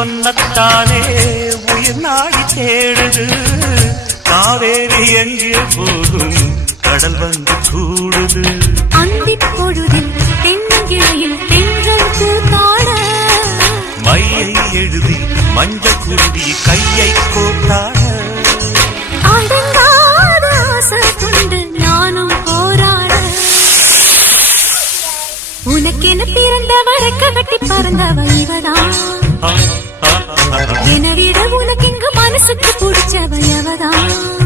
ஒன்னத்தானே உயிர் நாடி தேடுது. காவேரி எங்கே போகும் கடல் வந்து கூடுது. அந்திப் பொழுதில் தென்னங்கிளையில் தென்றல் கூத்தாட மையை எழுதி மஞ்சள் குருவி கையை கோத்தாட. அடங்காத ஆசை கொண்டு நானும் போராட. உனக்கென பிறந்தவரை கட்டி பறந்தவ இவதான். என விட உனக்கு இங்கு மனசுக்கு பிடிச்சவ எவதான்.